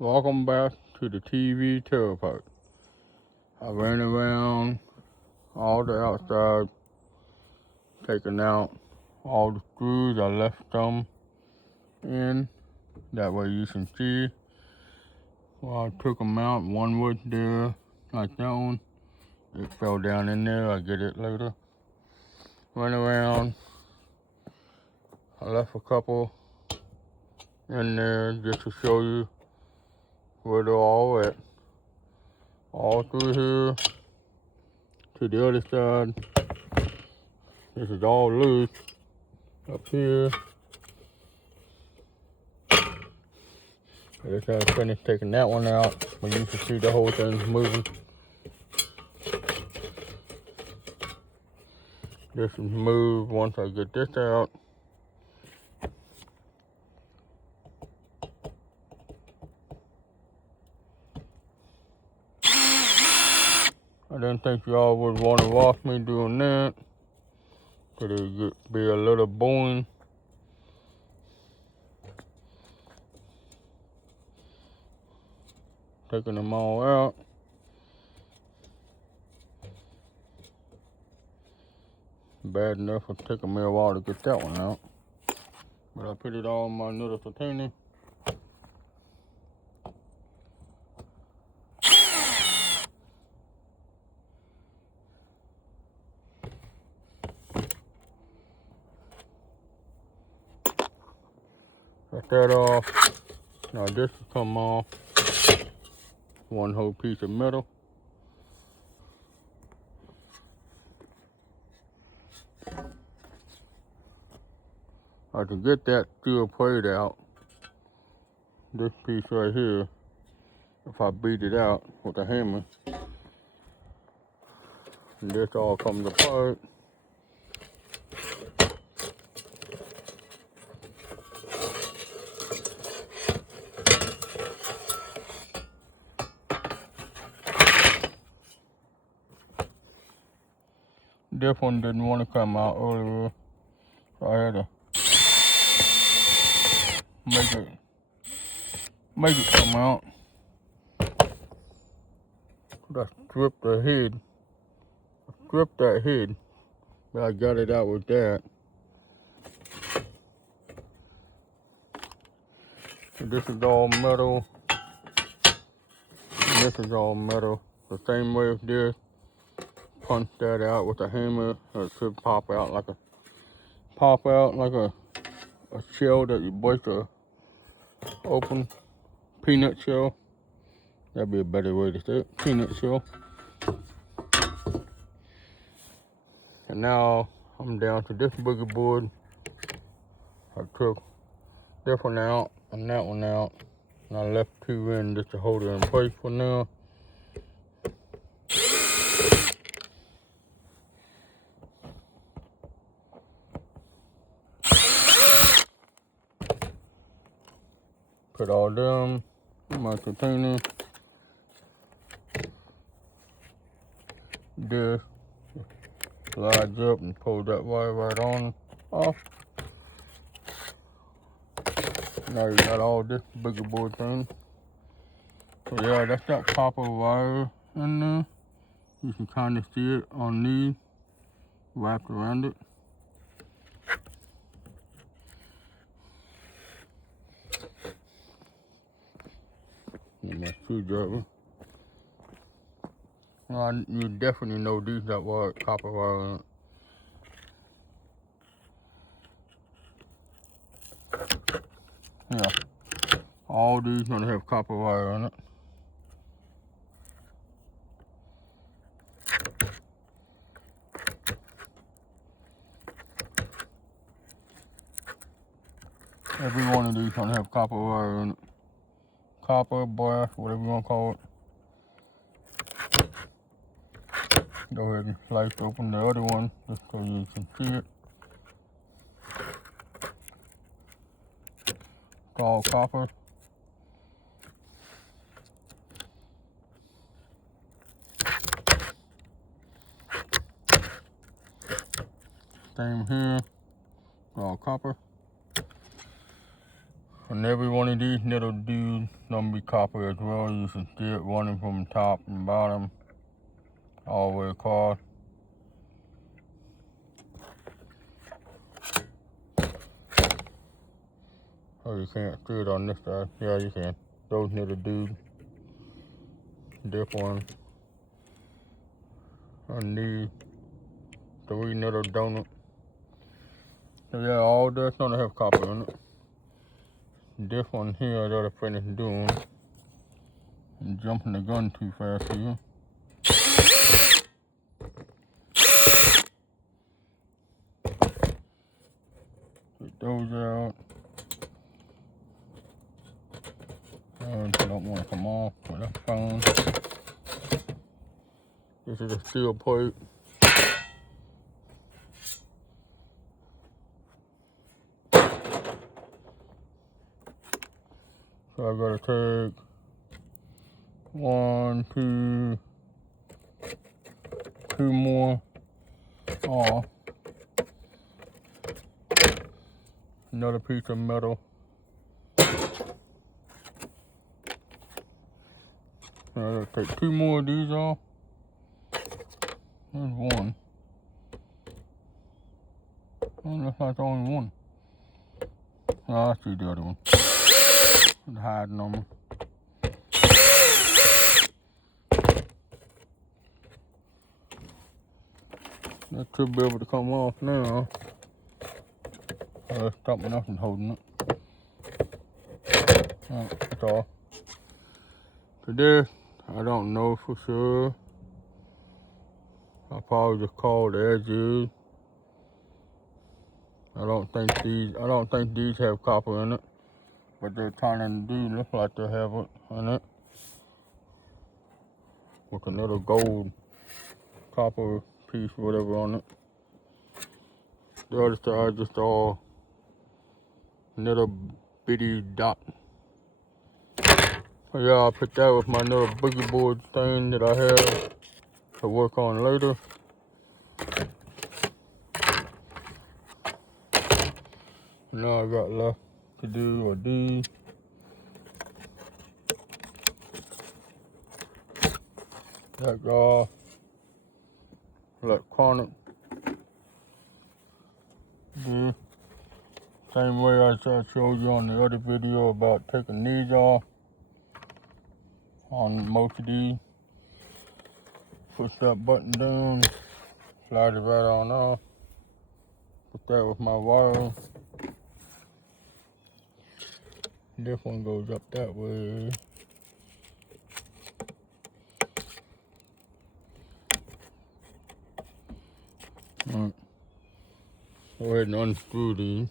Welcome back to the TV Terror Park. I ran around all the outside, taking out all the screws. I left them in. That way you can see. Well, I took them out. One was there, like that one. It fell down in there. I'll get it later. Ran around. I left a couple in there just to show you where they're all at. All through here to the other side. This is all loose up here. I just gotta finish taking that one out, but you can see the whole thing's moving. This is moved once I get this out. I didn't think y'all would want to watch me doing that, but it would be a little boring. Taking them all out. Bad enough it's taking me a while to get that one out. But I put it all in my little container. Cut that off. Now this will come off. One whole piece of metal. I can get that steel plate out. This piece right here, if I beat it out with a hammer, and this all comes apart. This one didn't want to come out earlier, so I had to make it come out. I stripped the head. Stripped that head, but I got it out with that. So this is all metal. And this is all metal. The same way as this. Punch that out with a hammer, it should pop out like a shell that you break to open. Peanut shell. That'd be a better way to say it. Peanut shell. And now I'm down to this boogie board. I took this one out and that one out. And I left two in just to hold it in place for now. Put all them in my container. This slides up and pull that wire right on off. Now you got all this boogie board thing. So yeah, that's that copper wire in there. You can kind of see it on these wrapped around it. And my screwdriver. Well, you definitely know these got wire, copper wire in it. Yeah, all these gonna have copper wire in it. Every one of these gonna have copper wire in it. Copper, brass, whatever you wanna call it. Go ahead and slice open the other one just so you can see it. It's all copper. Same here. It's all copper. And every one of these that'll do these gonna be copper as well. You can see it running from top and bottom all the way across. Oh, you can't see it on this side. Yeah, you can. Those little dudes. This one. And these 3 little donuts. So yeah, all that's gonna have copper in it. This one here I gotta finish doing. I'm jumping the gun too fast here. Get those out. And I don't want to come off, but that's fine. This is a steel plate. So I gotta take 1, 2, 2 more off. Another piece of metal. I gotta take 2 more of these off. There's 1. Oh, that's not the only one. Oh, I see the other one. It's hiding on me. That should be able to come off now. Stop me nothing holding it. That's all. For this, I don't know for sure. I'll probably just call the edges. I don't think these have copper in it, but they're trying to do look like they have it in it. With a little gold copper piece, whatever on it. The other side just all little bitty dot. So yeah, I'll put that with my little boogie board thing that I have to work on later. Now I got left to do these. That's all electronic. The same way I showed you on the other video about taking these off on most of these. Push that button down, slide it right on off. Put that with my wire. This one goes up that way. Alright. Go ahead and unscrew these.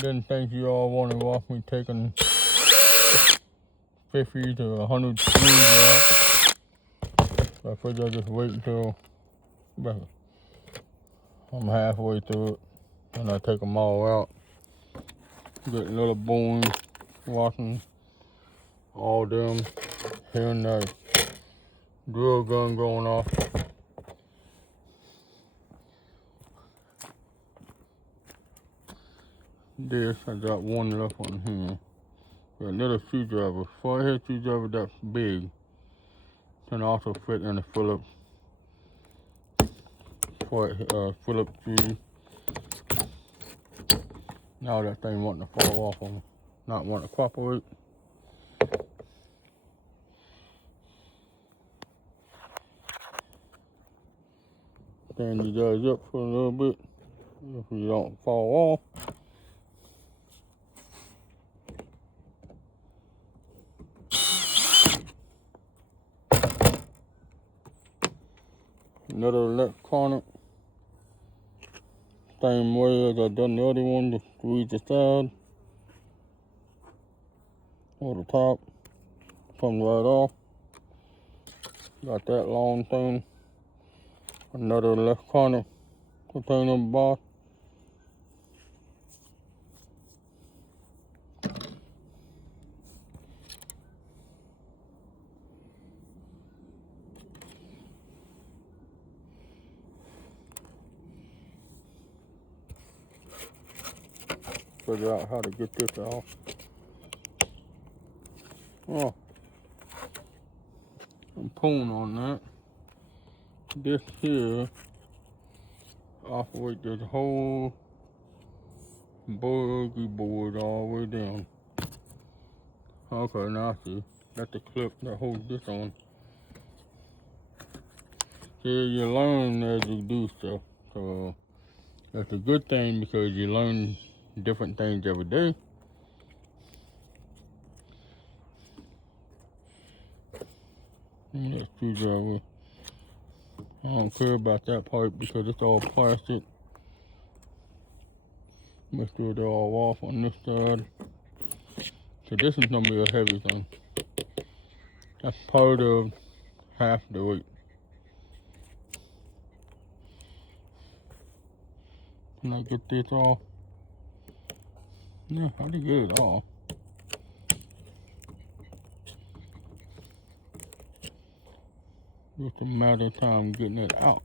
Didn't think you all wanted to watch me taking 50 to 100 screws out. So I figured I'd just wait until I'm halfway through it and I take them all out. Get little bones, watching all them, hearing that drill gun going off. This, I got one left on here. Got a little screwdriver, 4-head screwdriver that's big. Can also fit in a Phillips Phillips screw. Now that thing wanting to fall off on me, not wanting to cooperate. Stand you guys up for a little bit if you don't fall off. Another electronic. Same way as I done the other one, to squeeze the side or the top. Comes right off. Got that long thing. Another electronic container box. figure out how to get this off. Oh, I'm pulling on that. This here operates this whole buggy board all the way down. Okay, now I see. That's the clip that holds this on. See, you learn as you do stuff. So that's a good thing because you learn different things every day. That screwdriver. I don't care about that part because it's all plastic. Make sure they're all off on this side. So this is gonna be a heavy thing. That's part of half the weight. Can I get this off? Yeah, I did get it off. Just a matter of time getting it out.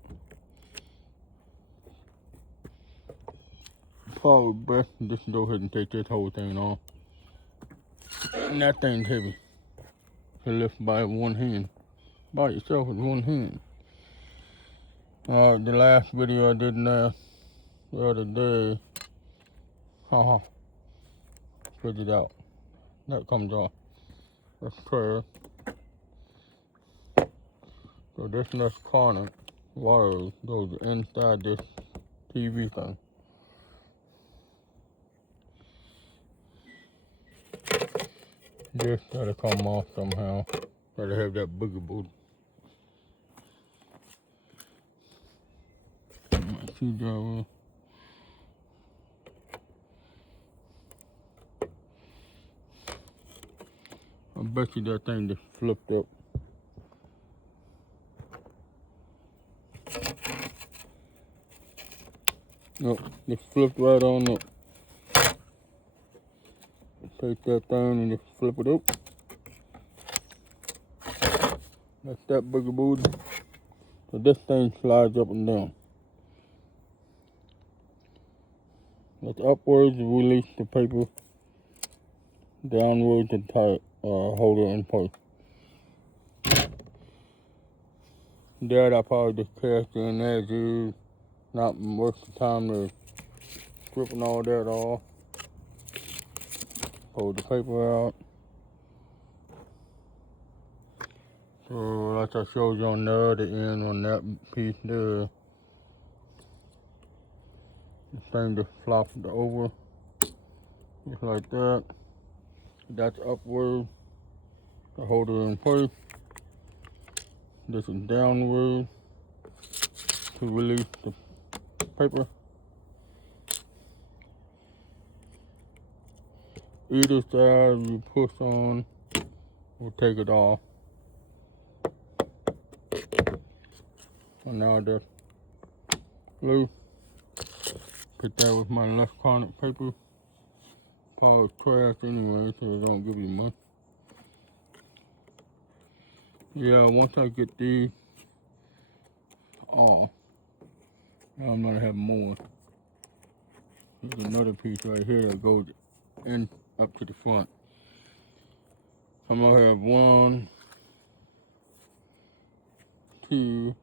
Probably best just go ahead and take this whole thing off. And that thing's heavy. To lift by one hand. By yourself with one hand. The last video I did the other day. Figured it out. That comes off. That's prayer. So this next corner wire goes inside this TV thing. This gotta come off somehow. Gotta have that boogie boot. My screwdriver. I bet you that thing just flipped up. Nope, just flipped right on up. Take that thing and just flip it up. That's that boogie booty. So this thing slides up and down. That's upwards to release the paper. Downwards to tie hold it in place. That I probably just cast in as is. Not worth the time to stripping all that off. Pull the paper out. So like I showed you on the other end on that piece there. The thing just flops over. Just like that. That's upward to hold it in place. This is downward to release the paper. Either side you push on will take it off. And now that's loose. Put that with my electronic paper. Probably trash anyway, so it don't give you much. Yeah, once I get these off, I'm gonna have more. There's another piece right here that goes in up to the front. I'm gonna have 1, 2,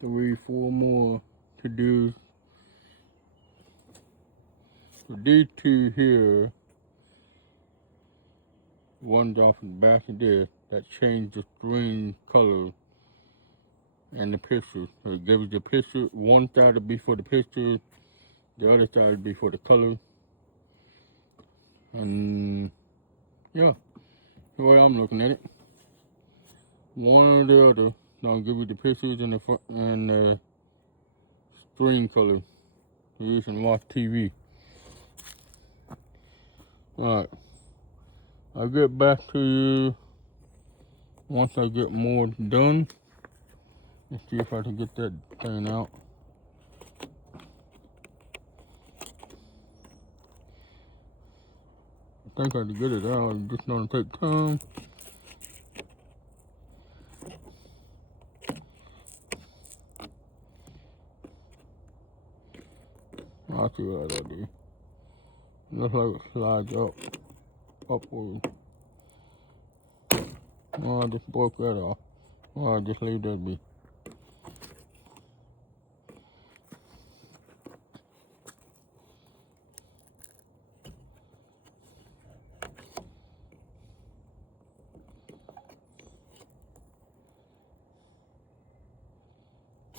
3, 4 more to do. So these two here, one's off the back of this, that change the screen color and the picture. So it gives the picture, one side will be for the picture, the other side will be for the color. And yeah, the way I'm looking at it. One or the other, I'll give you the pictures and the front and the screen color so you can watch TV. Alright, I'll get back to you once I get more done. Let's see if I can get that thing out. I think I can get it out, it's just gonna take time. I see what I did. Looks like it slides upward. Well, I just broke that off. Well, I'll just leave that be.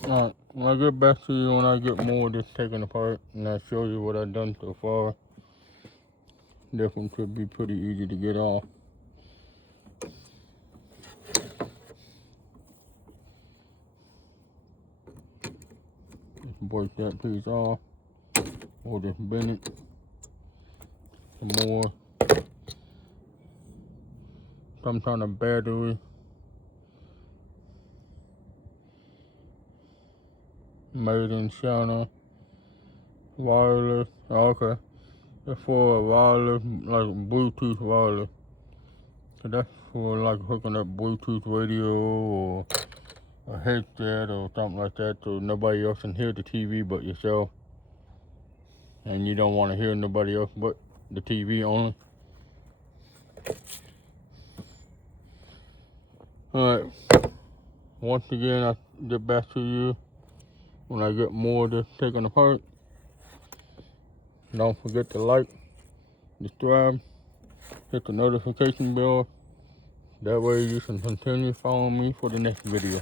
Alright, I'll get back to you when I get more of this taken apart and I'll show you what I've done so far. This one should be pretty easy to get off. Just break that piece off, or just bend it some more. Some kind of battery. Made in China. Wireless. Oh, okay. It's for a wireless, like Bluetooth wireless. So that's for like hooking up Bluetooth radio or a headset or something like that, so nobody else can hear the TV but yourself. And you don't want to hear nobody else but the TV only. Alright. Once again, I'll get back to you when I get more of this taken apart. Don't forget to like, subscribe, hit the notification bell. That way you can continue following me for the next video.